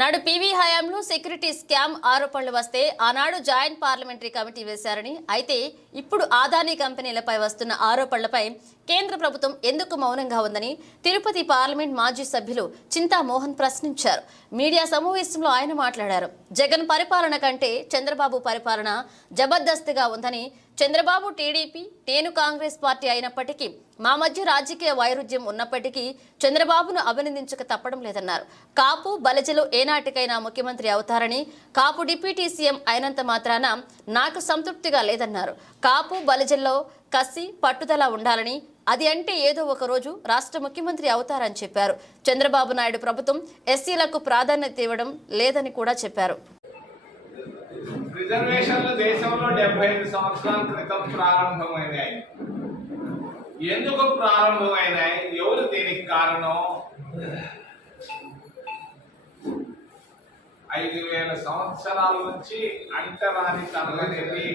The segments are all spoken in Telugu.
నాడు పీవీ హయాంలో సెక్యూరిటీ స్కామ్ ఆరోపణలు వస్తే ఆనాడు జాయింట్ పార్లమెంటరీ కమిటీ వేశారని, అయితే ఇప్పుడు అదానీ కంపెనీలపై వస్తున్న ఆరోపణలపై కేంద్ర ప్రభుత్వం ఎందుకు మౌనంగా ఉందని తిరుపతి పార్లమెంట్ మాజీ సభ్యులు చింతా మోహన్ ప్రశ్నించారు. మీడియా సమావేశంలో ఆయన మాట్లాడారు. జగన్ పరిపాలన కంటే చంద్రబాబు పరిపాలన జబర్దస్త్గా ఉందని, చంద్రబాబు టీడీపీ, నేను కాంగ్రెస్ పార్టీ అయినప్పటికీ మా మధ్య రాజకీయ వైరుధ్యం ఉన్నప్పటికీ చంద్రబాబును అభినందించక తప్పడం లేదన్నారు. కాపు బలిజలు ఏనాటికైనా ముఖ్యమంత్రి అవుతారని, కాపు డిప్యూటీ సీఎం అయినంత మాత్రాన నాకు సంతృప్తిగా లేదన్నారు. కాపు బలిజల్లో కసి పట్టుదల ఉండాలని, అది అంటే ఏదో ఒక రోజు రాష్ట్ర ముఖ్యమంత్రి అవుతారని చెప్పారు. చంద్రబాబు నాయుడు ప్రభుత్వం ఎస్సీలకు ప్రాధాన్యత ఇవ్వడం లేదని కూడా చెప్పారు. రిజర్వేషన్లు దేశంలో 75 సంవత్సరాల క్రితం ప్రారంభమైనాయి. ఎందుకు ప్రారంభమైనాయి? ఎవరు దీనికి కారణం? 5000 సంవత్సరాల నుంచి అంటరానితనం అనేది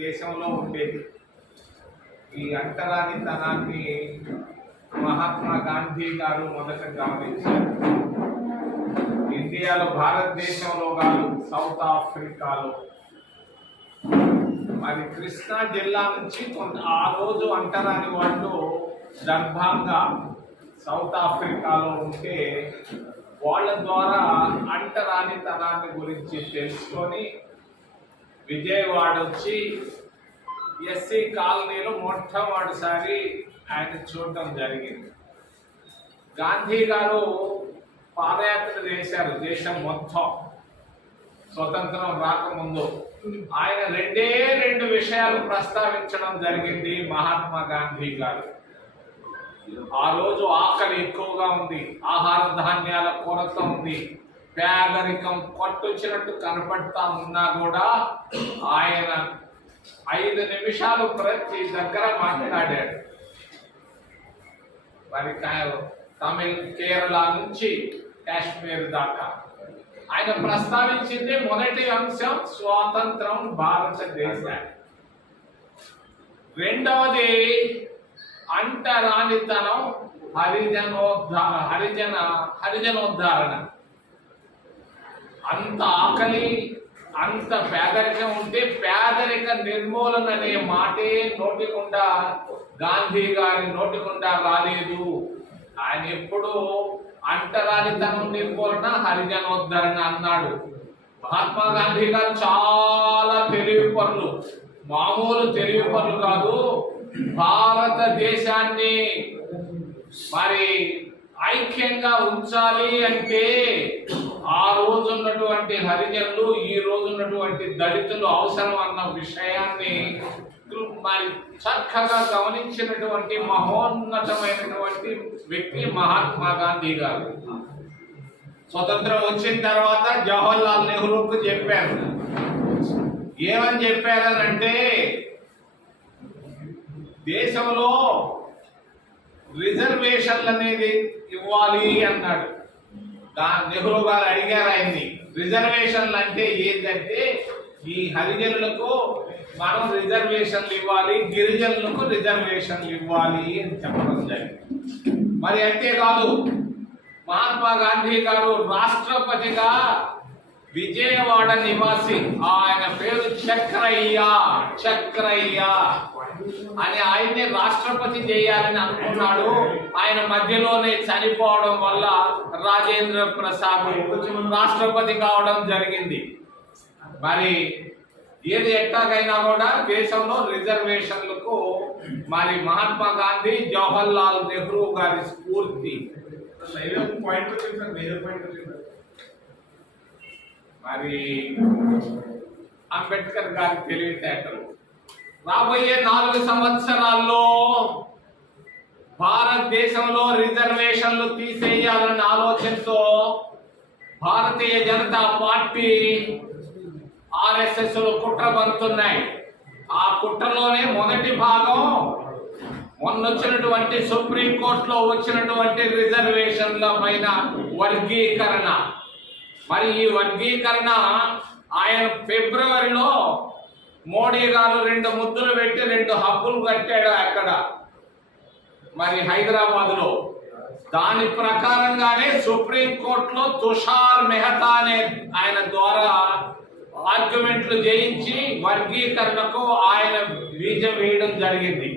దేశంలో ఉండేది. ఈ అంటరానితనాన్ని మహాత్మా గాంధీ గారు మొదట గమనించారు. ఇండియాలో, భారతదేశంలో కాదు, సౌత్ ఆఫ్రికాలో, మరి కృష్ణా జిల్లా నుంచి ఆ రోజు అంటరాని వాళ్ళు దర్భంగా సౌత్ ఆఫ్రికాలో ఉంటే వాళ్ళ ద్వారా అంటరానితనాన్ని గురించి తెలుసుకొని విజయవాడ వచ్చి ఎస్సీ కాలనీలో మొట్టమొదటిసారి ఆయన చూడటం జరిగింది. గాంధీ గారు పాదయాత్ర చేశారు దేశం మొత్తం స్వతంత్రం రాకముందు. ఆయన రెండు విషయాలు ప్రస్తావించడం జరిగింది మహాత్మా గాంధీ గారు. ఆ రోజు ఆకలి ఎక్కువగా ఉంది, ఆహార ధాన్యాల కొరత ఉంది, పేదరికం కొట్టొచ్చినట్టు కనపడతా ఉన్నా కూడా ఆయన 5 నిమిషాలు ప్రతి దగ్గర మాట్లాడాడు. మరి తమిళ, కేరళ నుంచి కాశ్మీర్ దాకా ఆయన ప్రస్తావించింది మొదటి అంశం స్వాతంత్రం భారతదేశానికి. రెండవది అంటరానితనం, హరిజనోద్ధారణ. అంత ఆకలి, అంత పేదరికం ఉంటే పేదరిక నిర్మూలన అనే మాటే నోటికుండా, గాంధీ గారి నోటికుండా రాలేదు. ఆయన ఎప్పుడు అంటరానితనం నిర్మూలన, హరిజనోద్ధరణ అన్నాడు. మహాత్మా గాంధీ గారు చాలా తెలివి పనులు, మామూలు తెలివి పనులు కాదు. భారతదేశాన్ని మరి ఐక్యంగా ఉంచాలి అంటే ఆ రోజు ఉన్నటువంటి హరిజనులు, ఈ రోజు ఉన్నటువంటి దళితులు అవసరం అన్న విషయాన్ని మరి చక్కగా గమనించినటువంటి మహోన్నతమైనటువంటి వ్యక్తి మహాత్మా గాంధీ గారు. స్వతంత్రం వచ్చిన తర్వాత జవహర్లాల్ నెహ్రూకు చెప్పారు. ఏమని చెప్పారనంటే, దేశంలో రిజర్వేషన్లు అనేది ఇవ్వాలి అన్నాడు. నెహ్రూ గారు అడిగారు ఆయన్ని, రిజర్వేషన్లు అంటే ఏంటంటే ఈ హరిజనులకు మనం రిజర్వేషన్లు ఇవ్వాలి, గిరిజనులకు రిజర్వేషన్లు ఇవ్వాలి అని చెప్పడం జరిగింది. మరి అంతేకాదు, మహాత్మా గాంధీ గారు రాష్ట్రపతిగా విజయవాడ నివాసి, ఆయన పేరు చక్రయ్య అని ఆయన్ని రాష్ట్రపతి చేయాలని అనుకున్నాడు. ఆయన మధ్యలోనే చనిపోవడం వల్ల రాజేంద్ర ప్రసాద్ రాష్ట్రపతి కావడం జరిగింది. మరి ఏది ఎట్టాగైనా కూడా దేశంలో రిజర్వేషన్లకు మరి మహాత్మా గాంధీ, జవహర్లాల్ నెహ్రూ గారి స్ఫూర్తి. మరి అంబేద్కర్ గారి తెలివితేటలు. రాబోయే 4 సంవత్సరాల్లో భారతదేశంలో రిజర్వేషన్లు తీసేయాలన్న ఆలోచనతో భారతీయ జనతా పార్టీ, RSS కుట్ర పడుతున్నాయి. ఆ కుట్రలోనే మొదటి భాగం మొన్నొచ్చినటువంటి సుప్రీంకోర్టులో వచ్చినటువంటి రిజర్వేషన్ల పైన వర్గీకరణ. మరి ఈ వర్గీకరణ ఆయన ఫిబ్రవరిలో మోడీ గారు 2 ముద్దులు పెట్టి 2 హబ్బులు కట్టాడు అక్కడ మరి హైదరాబాద్ లో. దాని ప్రకారంగానే సుప్రీంకోర్టులో తుషార్ మెహతా అనే ఆయన ద్వారా ఆర్గ్యుమెంట్లు చేయించి వర్గీకరణకు ఆయన బీజం వేయడం జరిగింది.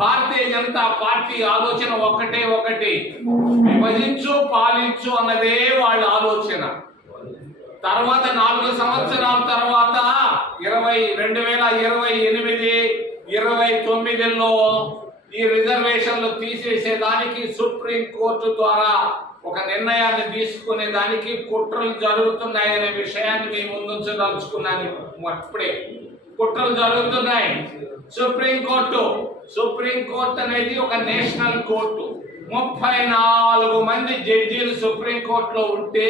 భారతీయ జనతా పార్టీ ఆలోచన ఒకటి, విభజించు పాలించు అన్నదే వాళ్ళ ఆలోచన. తర్వాత 4 సంవత్సరాల తర్వాత 2028, 29లో ఈ రిజర్వేషన్లు తీసేసేదానికి సుప్రీంకోర్టు ద్వారా ఒక నిర్ణయాన్ని తీసుకునే దానికి కుట్రలు జరుగుతున్నాయనే విషయాన్ని మీ ముందుంచదలుచుకున్నాను. అప్పుడే కుట్రలు జరుగుతున్నాయి. సుప్రీంకోర్టు అనేది ఒక నేషనల్ కోర్టు. 34 మంది జడ్జీలు సుప్రీంకోర్టులో ఉంటే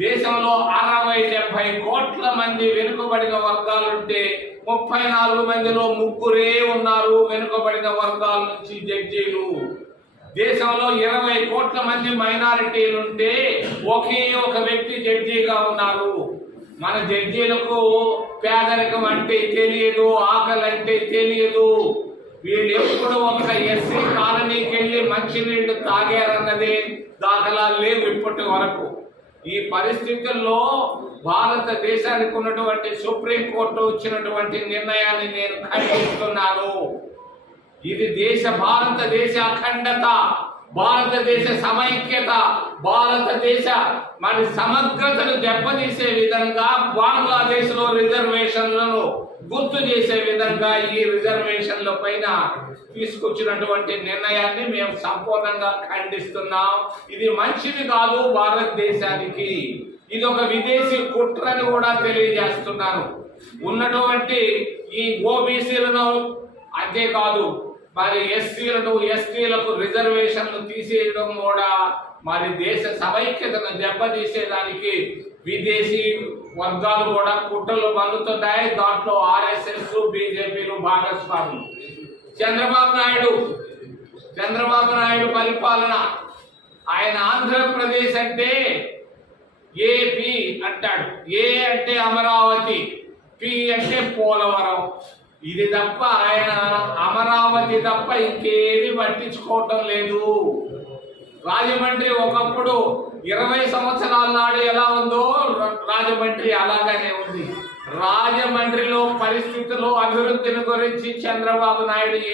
దేశంలో 60-70 కోట్ల మంది వెనుకబడిన వర్గాలుంటే 34 మందిలో 3 ఉన్నారు వెనుకబడిన వర్గాల నుంచి జడ్జీలు. దేశంలో 20 కోట్ల మంది మైనారిటీలుంటే ఒకే ఒక వ్యక్తి జడ్జిగా ఉన్నారు. మన జడ్జీలకు పేదరికం అంటే తెలియదు, ఆకలి అంటే తెలియదు. వీళ్ళు ఎప్పుడు ఒక ఎస్సీ కాలనీకి వెళ్ళి మంచినీళ్లు తాగారన్నదే దాఖలాలు లేవు ఇప్పటి వరకు. ఈ పరిస్థితుల్లో భారతదేశానికి ఉన్నటువంటి సుప్రీంకోర్టు వచ్చినటువంటి నిర్ణయాన్ని నేను ఖండిస్తున్నాను. ఇది భారతదేశ అఖండత, భారతదేశ సమైక్యత, భారతదేశ సమగ్రతను దెబ్బతీసే విధంగా, బంగ్లాదేశ్ లో రిజర్వేషన్లను గుర్తు చేసే విధంగా ఈ రిజర్వేషన్ల పైన తీసుకొచ్చినటువంటి నిర్ణయాన్ని మేము సంపూర్ణంగా ఖండిస్తున్నాం. ఇది మంచిది కాదు భారతదేశానికి. ఇది ఒక విదేశీ కుట్రని కూడా తెలియజేస్తున్నాను. ఉన్నటువంటి ఈ ఓబీసీలను అంతేకాదు ఎస్టీలకు రిజర్వేషన్లు తీసేయడం కూడా దేశ సమైక్యతను దెబ్బతీసేదానికి విదేశీ వర్గాలు కూడా కుట్రలు పన్నుతున్నాయి. దాంట్లో RSS, బీజేపీలు భాగస్వాములు. చంద్రబాబు నాయుడు పరిపాలన, ఆయన ఆంధ్రప్రదేశ్ అంటే ఏపీ అంటాడు. ఏ అంటే అమరావతి, పి అంటే పోలవరం. ఇది తప్ప ఆయన అమరావతి తప్ప ఇంకేది పట్టించుకోవటం లేదు. రాజమండ్రి ఒకప్పుడు 20 సంవత్సరాల నాడు ఎలా ఉందో రాజమండ్రి అలాగనే ఉంది. రాజమండ్రిలో పరిస్థితులు, అభివృద్ధిని గురించి చంద్రబాబు నాయుడు